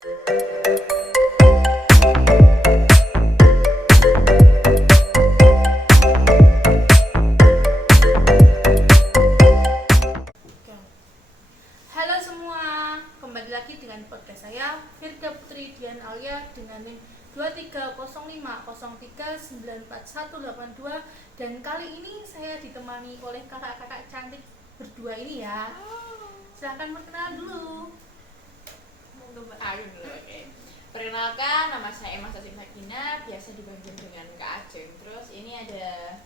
Halo semua, kembali lagi dengan podcast saya Firda Putri Dian Alia dengan NIM 230503941182. Dan kali ini saya ditemani oleh kakak-kakak cantik berdua ini ya. Silahkan perkenalan dulu. Oke. Perkenalkan, nama saya Emma Sasim Sakina, biasa dipanggil dengan Kak Ajeng. Terus ini ada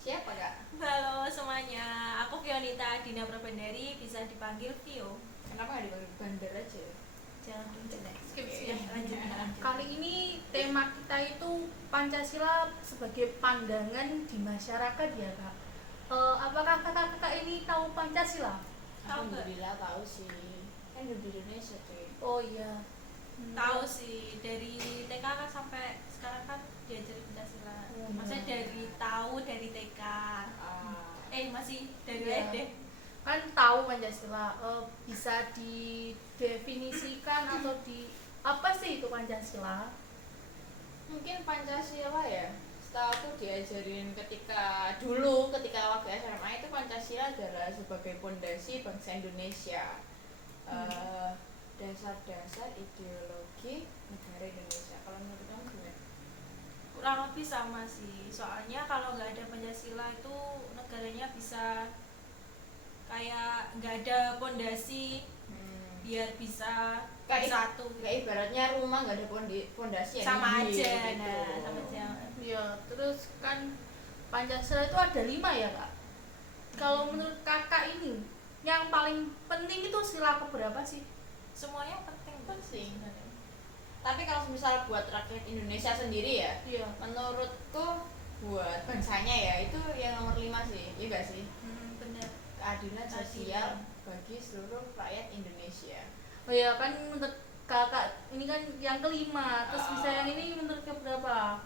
siapa Kak? Halo semuanya, aku Fionita Dina Prabandari, bisa dipanggil Vio. Kenapa nggak dipanggil Bandar aja? Jangan jelek. Skip. Lanjut. Kali ini tema kita itu Pancasila sebagai pandangan di masyarakat ya Kak. Apakah kakak-kakak ini tahu Pancasila? Tahu nggak? Alhamdulillah tahu sih. Kan hidup di Indonesia cuy. Oh iya. Tahu sih, dari TK kan sampai sekarang kan diajari Pancasila. Maksudnya dari TK. Masih dari Iya. SD. Kan tahu Pancasila, bisa didefinisikan atau apa sih itu Pancasila? Mungkin Pancasila ya. Setahu aku diajarin ketika waktu SMA itu Pancasila adalah sebagai pondasi bangsa Indonesia. Dasar-dasar ideologi negara Indonesia. Kalau menurut kamu gimana? Kurang lebih sama sih. Soalnya kalau nggak ada Pancasila itu negaranya bisa kayak nggak ada pondasi biar bisa Kayak bersatu. Kayak ibaratnya rumah nggak ada pondasi ya Sama gini, aja, gitu. nah sama aja. Ya, terus kan Pancasila itu ada 5 ya Kak. Kalau menurut kakak ini yang paling penting itu sila keberapa sih? Semuanya penting. Penting. Tapi kalau misal buat rakyat Indonesia sendiri ya, Iya. menurutku buat bangsanya ya itu yang nomor 5 sih, iya gak sih? Bener. Keadilan sosial bagi seluruh rakyat Indonesia. Oh ya kan menurut kakak ini kan yang kelima, terus bisa yang ini menurut keberapa?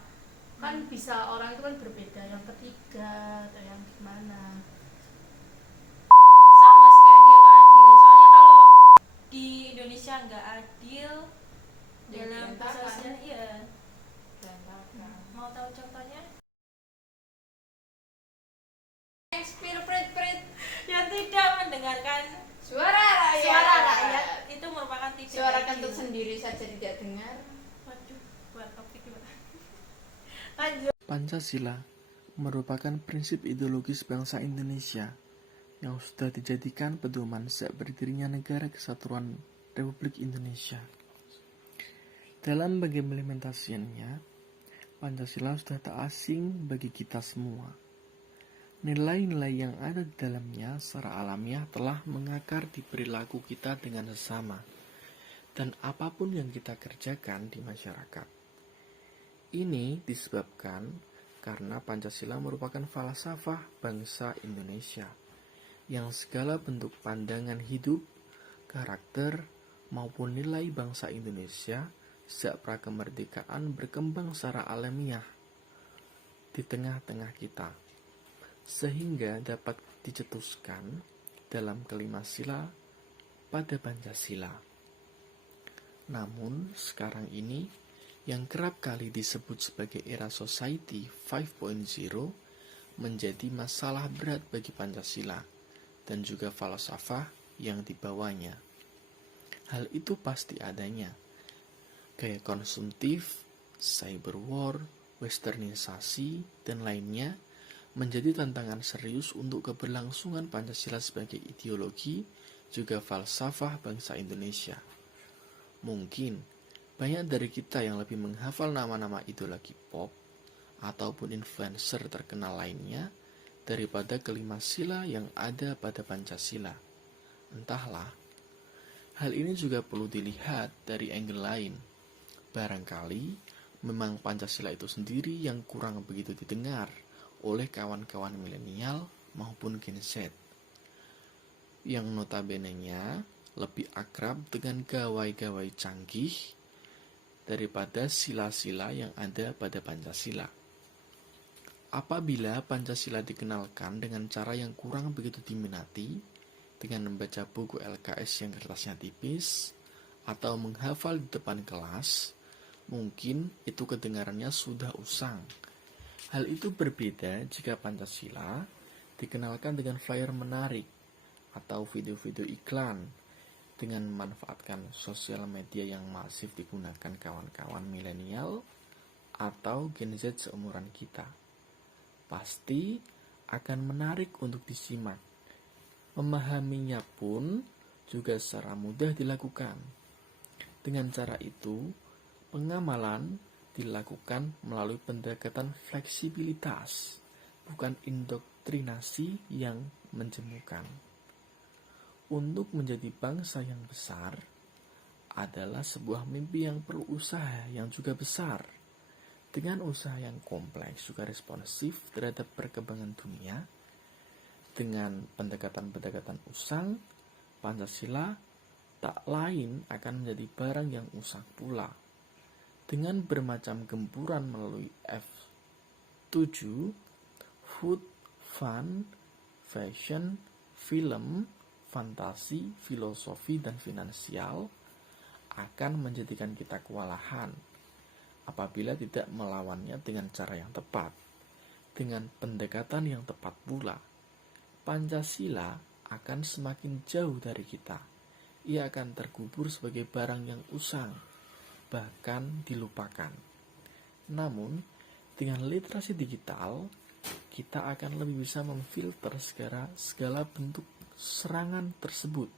Kan bisa orang itu kan berbeda, yang ketiga atau yang gimana? Sama sih kayak dia keadilan. Soalnya kalau di Indonesia nggak adil dalam Berantakan. bersosial, iya. Berantakan. Mau tahu contohnya? Prit Yang tidak mendengarkan suara suara rakyat itu merupakan tidak Suara adil. kentut sendiri saja tidak dengar. Waduh, buat topik gimana? Lanjut. Pancasila merupakan prinsip ideologis bangsa Indonesia yang sudah dijadikan pedoman sejak berdirinya Negara Kesatuan Republik Indonesia. Dalam pengimplementasiannya, Pancasila sudah tak asing bagi kita semua. Nilai-nilai yang ada di dalamnya secara alamiah telah mengakar di perilaku kita dengan sesama dan apapun yang kita kerjakan di masyarakat. Ini disebabkan karena Pancasila merupakan falsafah bangsa Indonesia yang segala bentuk pandangan hidup, karakter, maupun nilai bangsa Indonesia sejak prakemerdekaan berkembang secara alamiah di tengah-tengah kita, sehingga dapat dicetuskan dalam kelima sila pada Pancasila. Namun sekarang ini yang kerap kali disebut sebagai era Society 5.0 menjadi masalah berat bagi Pancasila dan juga falsafah yang dibawanya. Hal itu pasti adanya. Gaya konsumtif, cyber war, westernisasi, dan lainnya menjadi tantangan serius untuk keberlangsungan Pancasila sebagai ideologi juga falsafah bangsa Indonesia. Mungkin banyak dari kita yang lebih menghafal nama-nama ideologi pop ataupun influencer terkenal lainnya daripada kelima sila yang ada pada Pancasila. Entahlah, hal ini juga perlu dilihat dari angle lain. Barangkali memang Pancasila itu sendiri yang kurang begitu didengar oleh kawan-kawan milenial maupun Gen Z, yang notabene-nya lebih akrab dengan gawai-gawai canggih daripada sila-sila yang ada pada Pancasila. Apabila Pancasila dikenalkan dengan cara yang kurang begitu diminati, dengan membaca buku LKS yang kertasnya tipis, atau menghafal di depan kelas, mungkin itu kedengarannya sudah usang. Hal itu berbeda jika Pancasila dikenalkan dengan flyer menarik atau video-video iklan dengan memanfaatkan sosial media yang masif digunakan kawan-kawan milenial atau Gen Z seumuran kita. Pasti akan menarik untuk disimak. Memahaminya pun juga secara mudah dilakukan. Dengan cara itu, pengamalan dilakukan melalui pendekatan fleksibilitas, bukan indoktrinasi yang menjemukan. Untuk menjadi bangsa yang besar adalah sebuah mimpi yang perlu usaha yang juga besar. Dengan usaha yang kompleks juga responsif terhadap perkembangan dunia, dengan pendekatan-pendekatan usang, Pancasila tak lain akan menjadi barang yang usang pula. Dengan bermacam gempuran melalui F7, food, fun, fashion, film, fantasi, filosofi, dan finansial, akan menjadikan kita kewalahan apabila tidak melawannya dengan cara yang tepat, dengan pendekatan yang tepat pula. Pancasila akan semakin jauh dari kita. Ia akan terkubur sebagai barang yang usang, bahkan dilupakan. Namun, dengan literasi digital, kita akan lebih bisa memfilter segala bentuk serangan tersebut,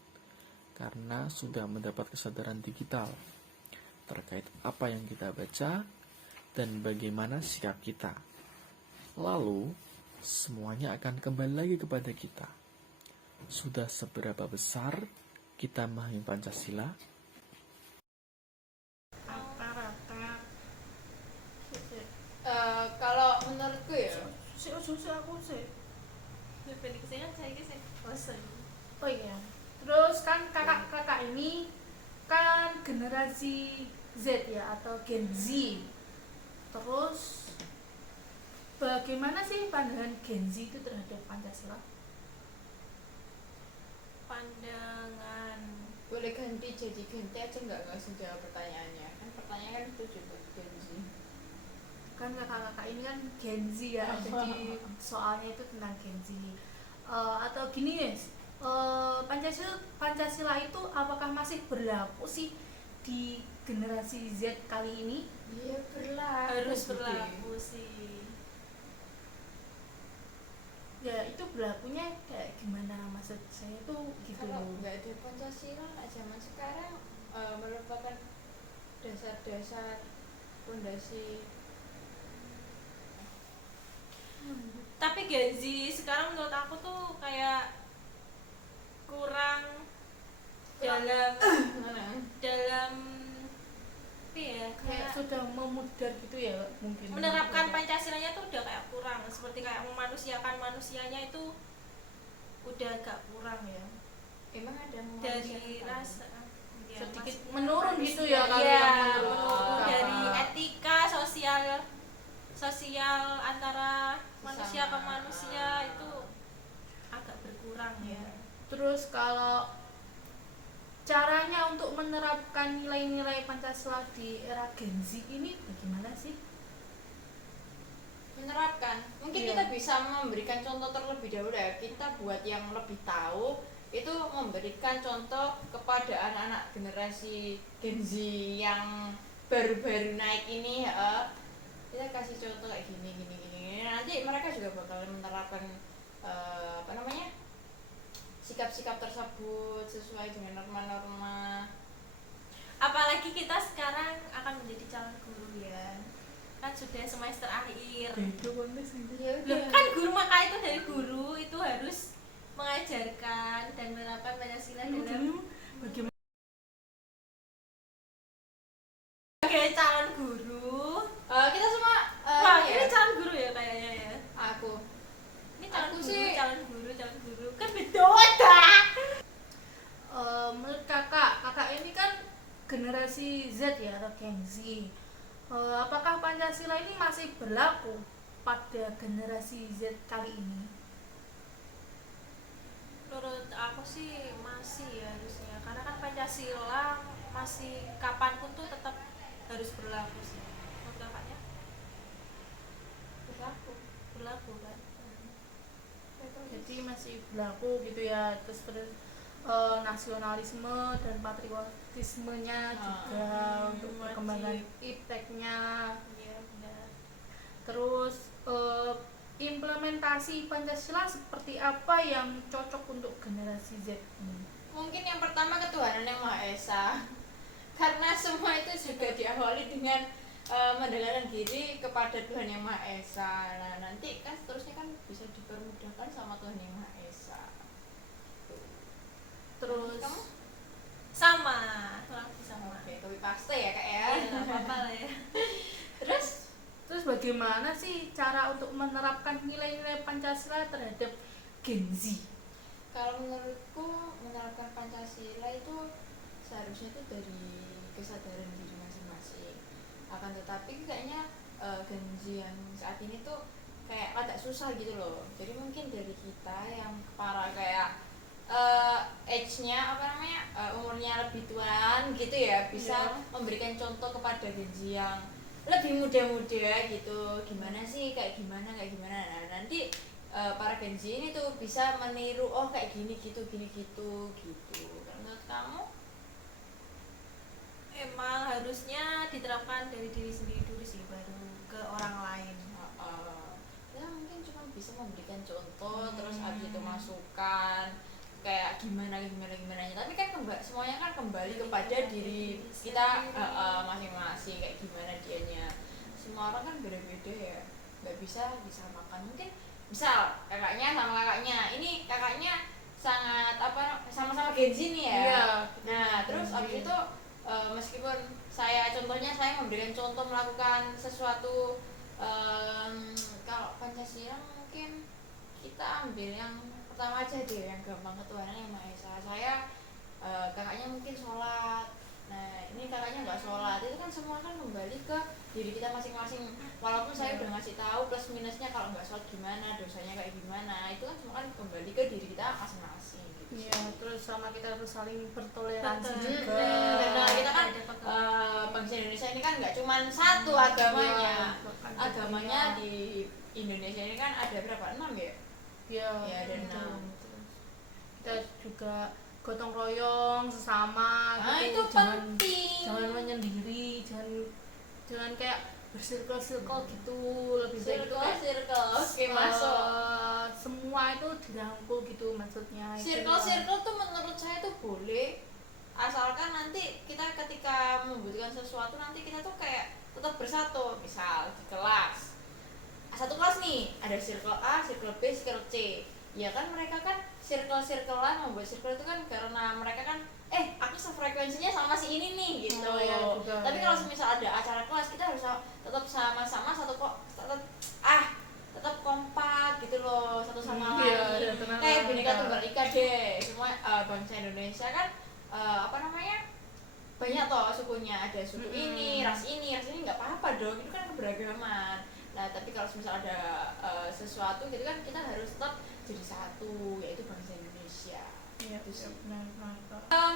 karena sudah mendapat kesadaran digital terkait apa yang kita baca dan bagaimana sikap kita. Lalu, semuanya akan kembali lagi kepada kita. Sudah seberapa besar kita memahami Pancasila? Kalau menurutku ya, Oh iya, terus kan kakak ini kan generasi Z ya, atau Gen Z. Terus bagaimana sih pandangan Gen Z itu terhadap Pancasila? Pandangan boleh ganti aja nggak usah jawab pertanyaannya. Kan pertanyaan kan itu juga Gen Z. Kan kakak-kakak ini kan Gen Z ya, jadi soalnya itu tentang Gen Z. Atau gini ya, Pancasila itu apakah masih berlaku sih di generasi Z kali ini? Iya, berlaku. harus Budi. berlaku sih. Ya itu berlakunya kayak gimana, maksud saya tuh gitu. Kalau nggak ada Pancasila, zaman sekarang merupakan dasar-dasar fondasi. Tapi Gen Z sekarang menurut aku tuh kayak kurang dalam apa ya, Kayak kayak sudah memudar gitu ya mungkin. menerapkan Pancasilanya tuh udah kayak kurang, seperti kayak memanusiakan manusianya itu udah agak kurang ya, Emang ada dari memanusiakan? rasa ya, sedikit maksudnya menurun gitu ya manusia, kali iya, yang menurut menurun kakak. dari etika sosial antara manusia ke Sama. manusia itu agak berkurang ya. Terus kalau caranya untuk menerapkan nilai-nilai Pancasila di era Gen Z ini bagaimana sih? Menerapkan, mungkin Iya. kita bisa memberikan contoh terlebih dahulu ya. Kita buat yang lebih tahu itu memberikan contoh kepada anak-anak generasi Gen Z yang baru-baru naik ini. Kita kasih contoh kayak gini. Nanti mereka juga bakal menerapkan sikap-sikap tersebut sesuai dengan norma-norma. Apalagi kita sekarang akan menjadi calon guru ya, kan sudah semester akhir. Ya Loh, kan guru, maka itu dari guru itu harus mengajarkan dan menerapkan Pancasila dalam Bagaimana? sebagai calon guru. Kita semua Wah, ini ini ya, calon guru ya kayaknya ya. aku Ini calon Aku guru, sih- calon guru kan beda. Menurut kakak ini kan generasi Z ya atau Gen Z. Apakah Pancasila ini masih berlaku pada generasi Z kali ini? Menurut aku sih masih ya harusnya, karena kan Pancasila masih kapanpun tuh tetap harus berlaku sih. Menurut kakaknya berlaku kan? Jadi masih berlaku gitu ya. Terus nasionalisme dan patriotismenya juga untuk wajib. perkembangan ipteknya. Iya benar. Terus implementasi Pancasila seperti apa yang cocok untuk generasi Z ini? Mungkin yang pertama ketuhanan yang Maha Esa, karena semua itu juga diawali dengan mendekatkan diri kepada Tuhan yang Maha Esa. Nah nanti kan seterusnya kan bisa dipermudahkan sama Tuhan yang Maha Esa. Terus Kamu? Sama, kurang lebih sama. Oke, copy paste ya kak ya. Ya, nggak apa-apa lah ya. terus bagaimana sih cara untuk menerapkan nilai-nilai Pancasila terhadap Gen Z? Kalau menurutku menerapkan Pancasila itu seharusnya itu dari kesadaran diri masing-masing. Akan tetapi kayaknya Gen Z yang saat ini tuh kayak agak susah gitu loh. Jadi mungkin dari kita yang para kayak age-nya apa namanya umurnya lebih tuaan gitu ya bisa memberikan contoh kepada Gen Z yang lebih muda-muda gitu, gimana sih kayak gimana. Nah nanti para Gen Z ini tuh bisa meniru, oh kayak gini gitu. Menurut kamu? Emang harusnya diterapkan dari diri sendiri dulu sih, baru ke orang lain. Ya mungkin cuma bisa memberikan contoh, terus habis itu masukan kayak gimana, tapi kan semuanya kan kembali kepada diri kita masing-masing, kayak gimana dianya. Semua orang kan beda-beda ya, nggak bisa disamakan. Mungkin misal kakaknya sama kakaknya, ini kakaknya sangat sama-sama Gen Z nih ya. Iya. Nah terus habis itu meskipun contohnya saya memberikan contoh melakukan sesuatu, kalau Pancasila mungkin kita ambil yang pertama aja deh, yang gampang, ketuhanan yang Maha Esa. Saya kakaknya mungkin sholat, nah ini kakaknya nggak sholat, itu kan semua kan kembali ke diri kita masing-masing. Walaupun saya udah ngasih tahu plus minusnya, kalau nggak sholat gimana, dosanya kayak gimana, itu kan semua kan kembali ke diri kita masing-masing gitu. Iya, terus sama kita harus saling bertoleransi Betul. juga. Karena kita kan bangsa Indonesia ini kan nggak cuma satu agamanya. Bahkan Agamanya di Indonesia ini kan ada berapa? 6 ya? ya, Ya, ada betul. 6. Kita juga gotong royong sesama Nah gitu. itu penting. Jangan menyendiri, jangan kayak bersirkel-sirkel gitu. Lebih baik itu kayak Circle, oke masuk. semua itu dirangkul gitu maksudnya. Circle tuh menurut saya tuh boleh, asalkan nanti kita ketika membutuhkan sesuatu nanti kita tuh kayak tetap bersatu. Misal di kelas, satu kelas nih ada circle A, circle B, circle C. Ya kan mereka kan circle-circlean, membuat circle itu kan karena mereka kan aku sefrekuensinya sama si ini nih gitu. Oh, ya, juga, Tapi ya. kalau misal ada acara kelas, kita harus tetap sama-sama tetap kompak gitu loh, satu sama Iya, lain. ada tenaga. Kayak Bhinneka Tunggal Ika deh. Semua bangsa Indonesia kan banyak toh sukunya, ada suku ini, ras ini nggak apa-apa dong, itu kan keberagaman. Nah tapi kalau misal ada sesuatu gitu kan kita harus tetap jadi satu, yaitu bangsa Indonesia. Iya, Itu sih. benar.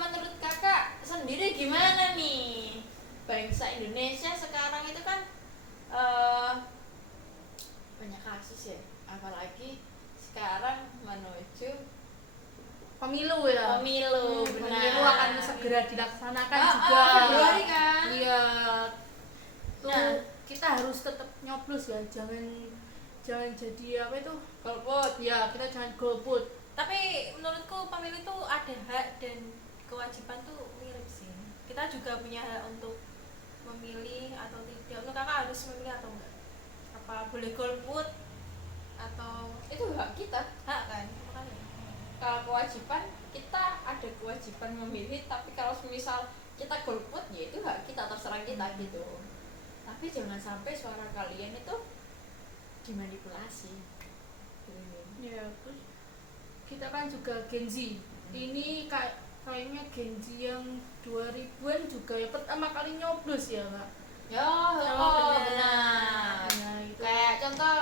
Menurut kakak sendiri gimana nih, bangsa Indonesia sekarang itu kan banyak kasus ya, apalagi sekarang menuju Pemilu ya. pemilu. Pemilu akan segera dilaksanakan juga. Februari kan. Iya. Tuh Nah. kita harus tetap nyoblos ya, jangan jadi apa itu? Golput. Ya, kita jangan golput. Tapi menurutku pemilih itu ada hak dan kewajiban tuh mirip sih. Kita juga punya hak untuk memilih atau tidak. Untuk kakak harus memilih atau enggak? Apa boleh golput atau Itu hak kita. hak kan? Makanya. Kalau kewajiban, kita ada kewajiban memilih, tapi kalau misal kita golput ya itu hak kita, terserah kita gitu. Tapi jangan sampai suara kalian itu dimanipulasi gitu. Ya, terus kita kan juga Gen Z. Ini kayaknya Gen Z yang 2000-an juga ya pertama kali nyoblos ya, Kak. Benar. Nah, itu. Kayak contoh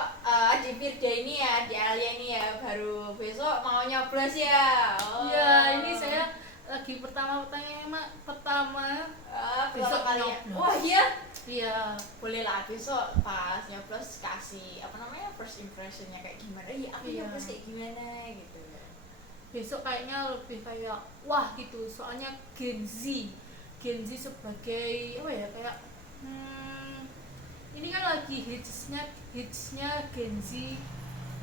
di Firda ini ya, di Alia ini ya, baru besok mau nyoblos ya. Iya, ini saya lagi lagi pertama besok besok kalian nyoblos. wah iya Iya, boleh lah besok pas nyoblos kasih apa namanya first impressionnya kayak gimana aku Iya. nyoblos kayak gimana gitu. besok kayaknya lebih kayak wah gitu, soalnya Gen Z sebagai apa ya, kayak ini kan lagi hitsnya Gen Z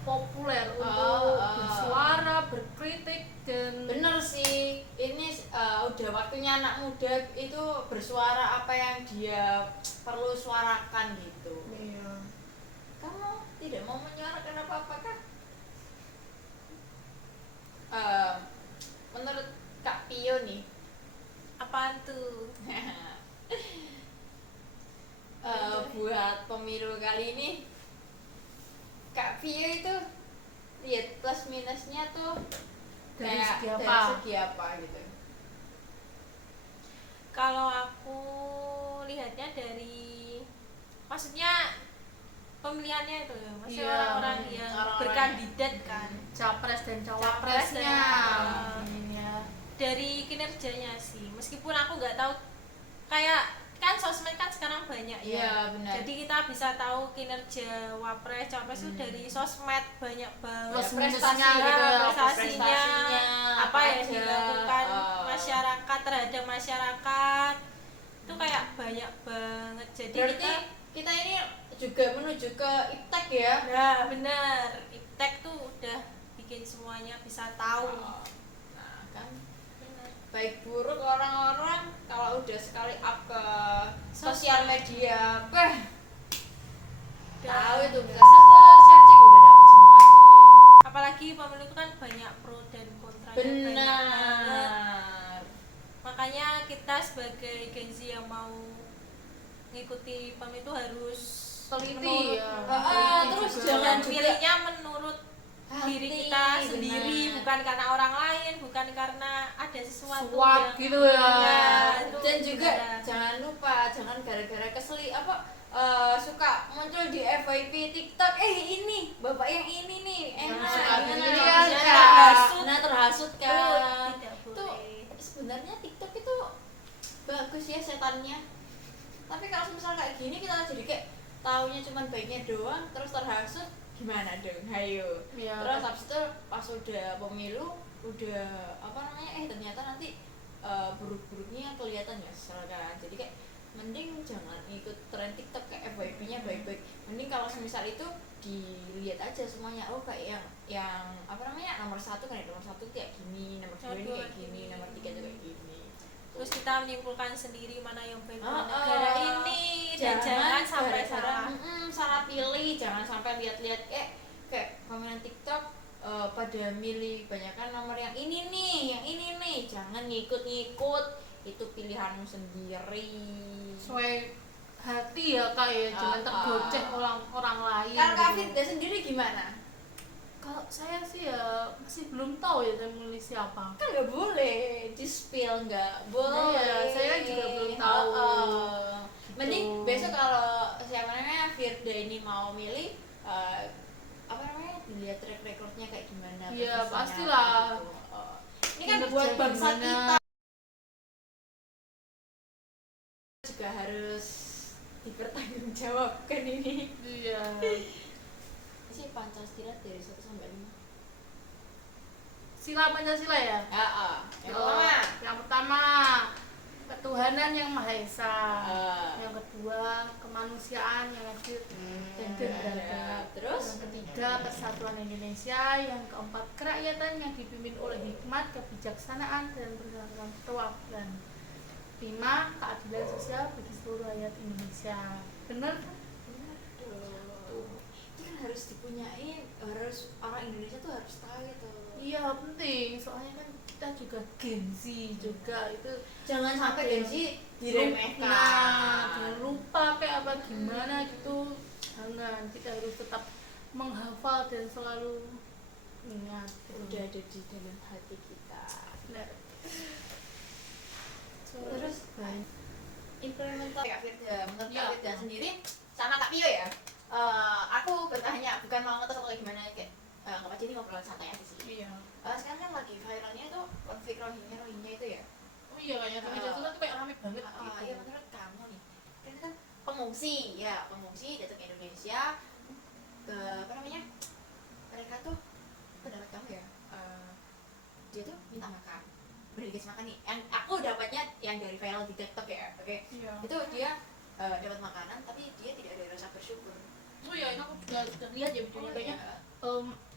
populer untuk bersuara, berkritik, dan Bener sih, ini udah waktunya anak muda itu bersuara apa yang dia perlu suarakan gitu. iya. Kamu tidak mau menyuarakan apa-apa kan? Menurut Kak Pio nih, Apaan tuh? buat pemilu kali ini, Kak Pio itu lihat plus minusnya tuh Dari kayak segi apa? dari segi apa gitu. Kalau aku lihatnya dari, maksudnya pemilihannya itu ya, maksudnya Iya, orang-orang yang orang-orang berkandidat kan, Capres dan Capres cawapresnya. dan- Ininya. dari kinerjanya sih, meskipun aku nggak tahu, kayak kan sosmed kan sekarang banyak ya. Iya, benar. Jadi kita bisa tahu kinerja wapres capres itu dari sosmed banyak banget. Plus Ya, minusnya prestasinya, gitu, prestasinya, apa yang aja, dilakukan masyarakat terhadap masyarakat itu kayak banyak banget. Jadi berarti kita ini juga menuju ke iptek ya. nah benar, iptek tuh udah bikin semuanya bisa tahu. Nah kan baik buruk orang-orang kalau udah sekali up ke sosial media tahu itu bisa searching udah dapet semua sih. Apalagi pemilu itu kan banyak pro dan kontranya, banyak banget. Benar. Makanya kita sebagai Gen Z yang mau ngikuti pemilu itu harus Teliti ya. Terus juga. jangan dan pilihnya menurut hati, diri kita sendiri, benar. bukan karena orang lain, bukan karena ada sesuatu Swap yang gitu ya. Nah, itu Dan juga benar. jangan lupa, jangan gara-gara keseli suka muncul di FYP TikTok, ini bapak yang ini nih enak, suka gimana, gini gimana, kan, terhasut. nah terhasut kan. Tidak Tuh boleh. sebenarnya TikTok itu bagus ya setannya, tapi kalau misal kayak gini kita jadi kayak taunya cuman baiknya doang, terus terhasut gimana dong, hayo. Iya. Terus habis itu pas udah pemilu udah apa namanya ternyata nanti buruk-buruknya kelihatan ya misalkan, jadi kayak mending jangan ikut tren TikTok kayak FYP-nya baik-baik, mending kalau semisal itu dilihat aja semuanya, kayak yang apa namanya nomor 1 kan ya, nomor 1 kayak gini, nomor 2 ini kayak gini, nomor 3 itu kayak gini. Terus kita menyimpulkan sendiri mana yang baik buat Oh, negara ini, dan jangan sampai gara-gara, salah. salah pilih, jangan sampai lihat-lihat kayak pemilihan TikTok pada milih banyakkan nomor yang ini nih, jangan ngikut-ngikut, itu pilihanmu sendiri. Sesuai hati ya kak ya, jangan tergoceh orang lain. Kalau Kak gitu. Firda sendiri gimana? Kalau saya sih ya masih belum tahu ya saya memilih siapa. Kan nggak boleh di spill, nggak boleh. Iya, saya juga belum tahu. Mending Gitu. besok kalau siapa namanya Firda ini mau milih apa namanya dilihat track recordnya kayak gimana. Iya, prestasinya, pastilah. gitu. Ini kan Kinerja buat bangsa gimana. kita juga harus dipertanggungjawabkan ini. Iya. Si Pancasila dari 1 sampai 5. Sila Pancasila ya. Yang pertama ketuhanan yang maha esa. Yang kedua kemanusiaan yang adil dan beradab. Terus? Yang ketiga persatuan Indonesia. Yang keempat kerakyatan yang dipimpin oleh hikmat, kebijaksanaan dan persatuan perwakilan. 5. Keadilan sosial bagi seluruh rakyat Indonesia. Benar kan? Itu kan harus dipunyai, harus orang Indonesia tuh harus tahu itu. Iya penting, soalnya kan kita juga Gen Z juga itu. Jangan sampai Ada Gen Z diremehkan. Nah, jangan lupa kayak apa gimana gitu. Jangan, kita harus tetap menghafal dan selalu ingat. Udah ada di dalam hati kita. Nah, Terus implementasi Kak Firda, menurut Ya. Kak Firda sendiri sama Kak Pio ya. Aku bertanya bukan mau ngetes atau gimana, kayak nggak apa ini ngobrolan santai aja sih. iya. Sekarang kan lagi viralnya itu konflik Rohingya itu ya. Oh iya kayaknya di media sosial tuh kayak rame banget gitu. Ya menurut kamu nih, kan pengungsi datang ke Indonesia, apa namanya, mereka tuh, pendapat kamu ya, dia tuh minta makan, udah dikasih makan nih, yang aku dapatnya yang dari viral di TikTok ya, oke. Iya. Itu dia dapat makanan tapi dia tidak ada rasa bersyukur. Oh iya, ini aku juga sudah lihat ya videonya kayaknya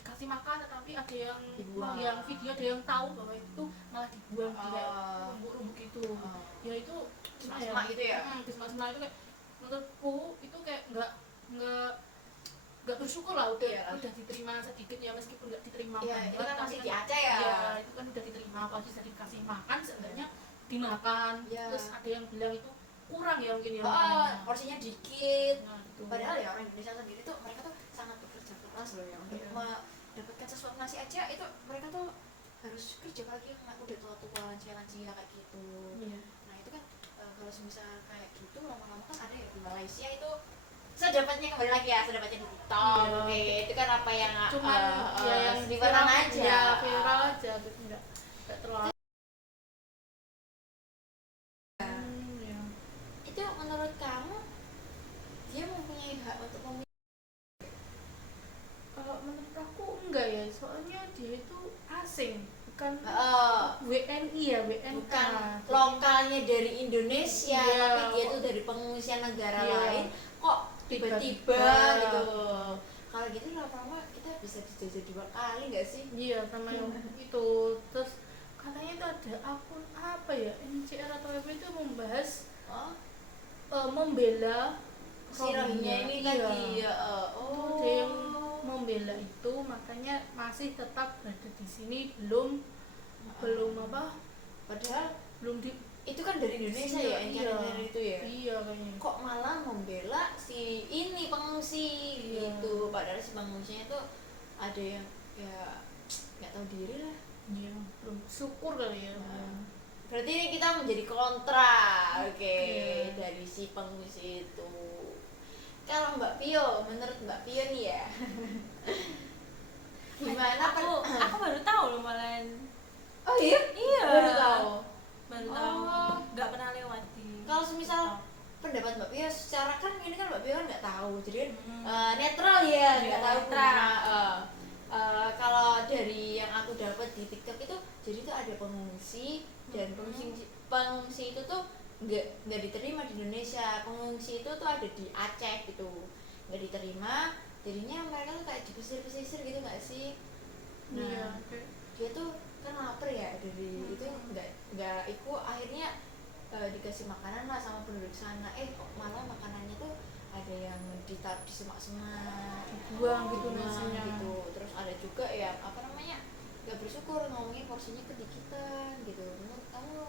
kasih makan tetapi ada yang Dibuang. yang video ada yang tahu bahwa itu malah dibuang di kayak rumput-rumput gitu. Ya itu Semak-semak gitu ya? Di semak-semak itu kayak menurutku itu kayak nggak bersyukur lah udah diterima sedikit ya meskipun nggak diterima Iya, banget, itu kan tapi masih di Aceh ya? Iya, itu kan udah diterima, kalau bisa dikasih makan seenggaknya dimakan. Iya. Terus ada yang bilang itu kurang ya mungkin ya. Porsinya dikit. Nah, gitu. Padahal ya orang Indonesia sendiri tuh mereka tuh sangat bekerja keras loh ya untuk mendapatkan sesuatu nasi aja, itu mereka tuh harus kerja lagi yang udah tua-tua lansia-lansia kayak gitu. Iya. Nah itu kan kalau semisal kayak gitu lama-lama kan ada ya di Malaysia itu, sedapatnya kembali lagi ya, sedapatnya di TikTok. Iya. Oke, itu kan apa yang Cuman ya yang viral aja. Ya, viral aja gitu, enggak terlalu. Ya. Itu menurut kamu dia mempunyai hak untuk memilih? Kalau menurut aku enggak ya, soalnya dia itu asing, bukan WNI ya, WNK. Bukan lokalnya dari Indonesia, Iya, tapi dia kok- tuh dari pengungsian negara Iya. lain, kok tiba-tiba Tiba-tiba. gitu. Kalau gitu lama-lama kita bisa dijajah 2 kali nggak sih? Iya, sama yang itu. Terus katanya itu ada akun apa ya, NCR atau apa itu membahas Oh, membela si Rohingya ini Iya. tadi ya. Itu ada yang membela itu, makanya masih tetap berada di sini, belum apa, Padahal belum di itu kan dari Indonesia ya, NCR itu ya. Iya kayaknya. Kok malah membela si ini pengungsi Iya. gitu, padahal si pengungsinya itu ada yang ya nggak tahu diri lah. Iya, belum syukur kali ya. Berarti ini kita menjadi kontra, oke, Iya. dari si pengungsi itu. Kalau Mbak Pio, menurut Mbak Pio nih ya, gimana Aku baru tahu loh malahan. Oh iya? Iya. Baru tahu. Baru tahu. Oh. Nggak pernah lewat di. Kalau semisal pendapat Mbak Pio, secara kan ini kan Mbak Pio kan nggak tahu, jadi kan Hmm. netral ya, nggak Iya, tahu netral. gimana. Kalau dari yang aku dapat di TikTok itu, jadi tuh ada pengungsi dan pengungsi itu tuh nggak diterima di Indonesia. Pengungsi itu tuh ada di Aceh gitu, nggak diterima, jadinya mereka tuh kayak dipesir-pesir gitu nggak sih? Iya, Nah, oke. dia tuh kan lapar ya dari itu, nggak ikut, akhirnya dikasih makanan lah sama penduduk sana, kok malah makanannya tuh ada yang ditaruh di semak-semak, Buang gitu dibuang nasinya. gitu. Terus ada juga yang apa namanya, nggak bersyukur, ngomongnya porsinya kedikitan gitu. Menurut kamu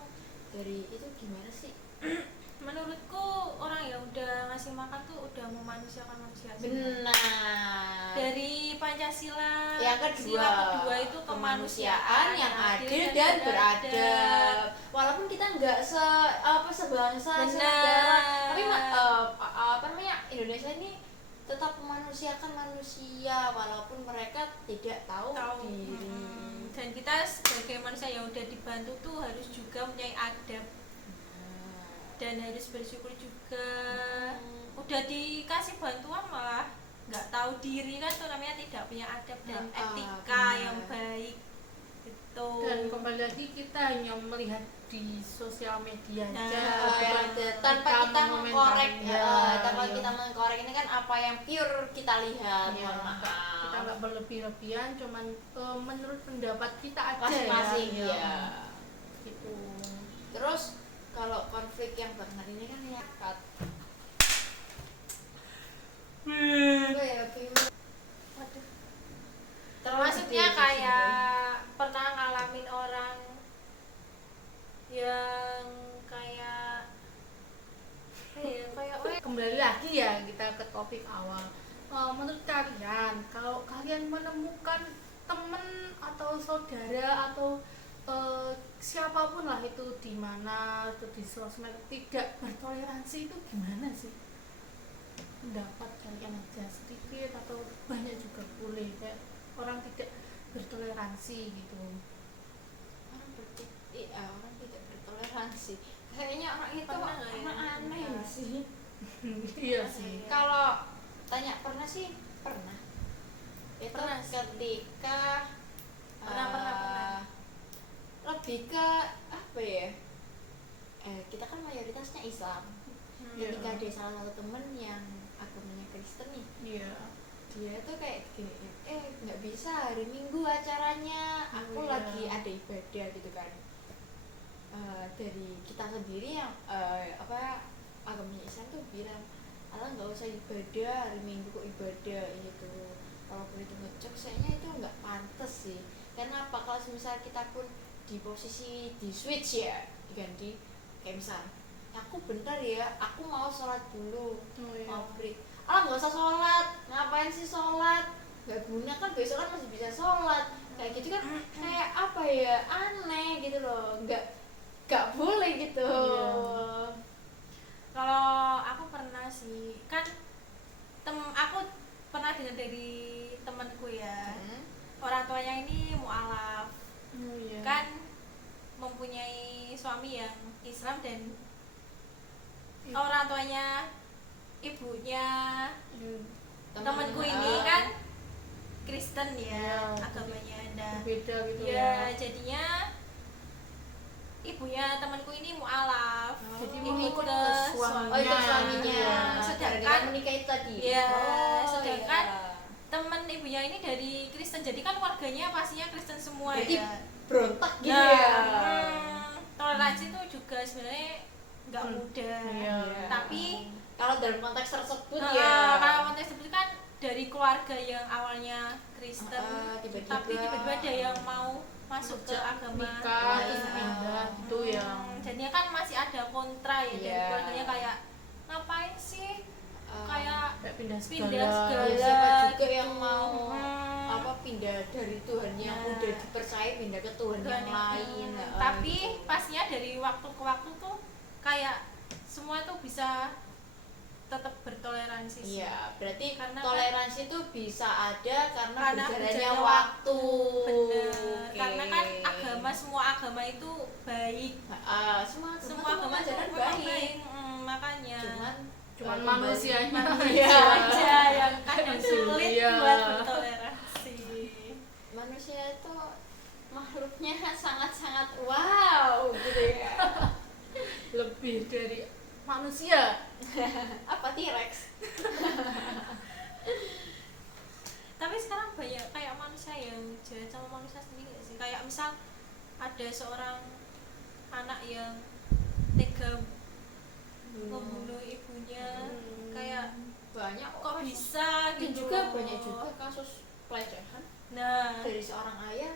dari itu gimana sih? Menurutku orang yang udah ngasih makan tuh udah memanusiakan manusia sih. Benar. Dari Pancasila Yang kedua, sila kedua itu kemanusiaan yang adil dan beradab. Walaupun kita nggak sebangsa, Benar. senegara, tapi apa namanya, Indonesia ini tetap memanusiakan manusia walaupun mereka tidak tahu diri. Dan kita sebagai manusia yang udah dibantu tuh harus juga mempunyai adab dan harus bersyukur juga. Udah dikasih bantuan malah nggak tahu diri, kan tuh namanya tidak punya adab dan etika benar. yang baik gitu. Dan kembali lagi kita hanya melihat di sosial media Nah, aja, Tanpa kita mengkorek, tanpa iya. kita mengkorek, ini kan apa yang pure kita lihat. Iya, Mohon maaf. kita nggak berlebih-lebihan, cuman menurut pendapat kita aja Masing-masing ya. ya. Gitu. Terus kalau konflik yang belakangan ini kan ya kat. Waduh. Maksudnya kayak pernah ngalamin orang yang kayak Kembali lagi ya kita ke topik awal. Menurut kalian, kalau kalian menemukan temen atau saudara atau siapapun lah itu di mana atau di sosmed tidak bertoleransi, itu gimana sih? Pendapat kalian aja sedikit atau banyak juga boleh, kayak orang tidak bertoleransi gitu. Orang tidak bertoleransi toleransi. Kayaknya orang itu Pernah nggak ya? orang aneh Pernah. sih. Iya sih. Kalau tanya pernah sih pernah. Itu Pernah sih. ketika Pernah. lebih ke apa ya? Kita kan mayoritasnya Islam. Iya. Ketika ada salah satu temen yang agamanya Kristen nih, Iya. dia tuh kayak gini, nggak bisa hari Minggu acaranya, aku Iya. lagi ada ibadah gitu kan. Dari kita sendiri yang agamanya Islam tuh bilang, Allah nggak usah ibadah hari Minggu kok ibadah gitu. Kalau begitu ngecek, kayaknya itu nggak pantas sih. Karena apa, kalau misal kita pun di posisi di switch ya, diganti kayak misal, aku bentar ya, aku mau sholat dulu, Oh, iya. mau break. Nggak usah sholat, ngapain sih sholat, nggak guna kan, besok kan masih bisa sholat. Kayak gitu kan kayak apa ya, aneh gitu loh, nggak boleh gitu. Iya. Kalau aku pernah sih, kan aku pernah dengar dari temanku ya, orang tuanya ini mualaf, Oh, iya. kan mempunyai suami yang Islam dan orang tuanya ibunya temanku ini kan Kristen ya Iya. agamanya. Dan Beda gitu ya jadinya ibunya temanku ini mualaf, Jadi ikut mengikut ke ke suaminya. Oh itu suaminya. Iya. Sedangkan menikah itu tadi. Iya, Oh, sedangkan iya. temen ibunya ini dari Kristen, jadi kan keluarganya pastinya Kristen semua Berarti ya. berontak gitu Nah, ya. toleransi itu juga sebenarnya nggak mudah. Iya. Tapi kalau dalam konteks tersebut nah, ya. kalau konteks tersebut kan dari keluarga yang awalnya Kristen, Tiba-tiba. tapi tiba-tiba ada yang mau masuk ke agama nikah lain. terus pindah gitu ya. Jadinya kan masih ada kontra ya dari Iya. keluarganya, kayak ngapain sih kayak Kayak pindah pindah segala. Ya, segala. siapa juga yang mau Hmm. pindah dari Tuhan yang Nah. udah dipercaya pindah ke Tuhan Tuhan yang yang- lain. tapi Gitu. pastinya dari waktu ke waktu tuh kayak semua tuh bisa tetap bertoleransi sih. Iya, berarti Karena toleransi itu bisa ada karena Karena berjalannya berjalannya waktu. Bener. Oke. Karena kan semua agama itu baik, semua semua agama itu ajaran memang baik. makanya Cuman Manusianya Iya. aja yang kadang sulit Iya. buat bertoleransi. manusia itu makhluknya sangat-sangat wow gitu ya. lebih dari manusia. Apa T-Rex? Tapi sekarang banyak kayak manusia yang jahat sama manusia sendiri gak sih? Kayak misal ada seorang anak yang tega membunuh ibunya, kayak Banyak kok kasus. bisa Dan gitu juga loh. banyak juga kasus pelecehan Nah, dari seorang ayah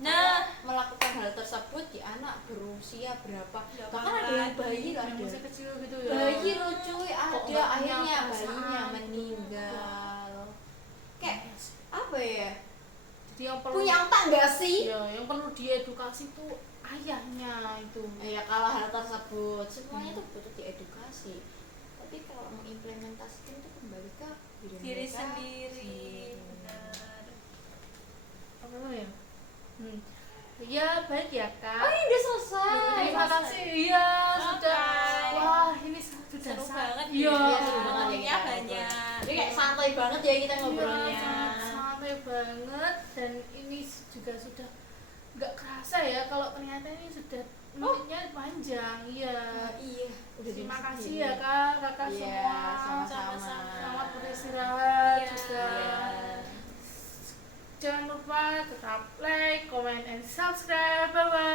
Nah. melakukan hal tersebut di anak berusia berapa, Berapa bahkan ada yang lagi, bayi loh, Yang ada masih kecil gitu ya. bayi loh cuy, Kok ada nggak punya akhirnya perasaan bayinya gitu. meninggal. Kayak apa ya, Jadi yang perlu punya otak nggak sih? ya, yang perlu diedukasi tuh ayahnya itu. Ya kalau hal tersebut semuanya tuh butuh diedukasi, tapi kalau mengimplementasikan itu kembali ke diri mereka sendiri. Benar. Apa ya? Ya baik ya kak. Oh ini udah selesai. Terima kasih. Iya sudah. Bye. Wah ini sudah Seru sangat- banget Iya. Iya, seru banget ya Ngomongnya kita banyak. Jadi kayak santai banget ya kita ngobrolnya. Iya, santai banget dan ini juga sudah nggak kerasa ya kalau ternyata ini sudah menitnya panjang. Iya. Iya, udah Terima jam kasih segini. ya kak, kakak Iya, semua. sama-sama. Selamat beristirahat Iya. juga. Iya. Jangan lupa tetap like, comment, and subscribe. Bye bye.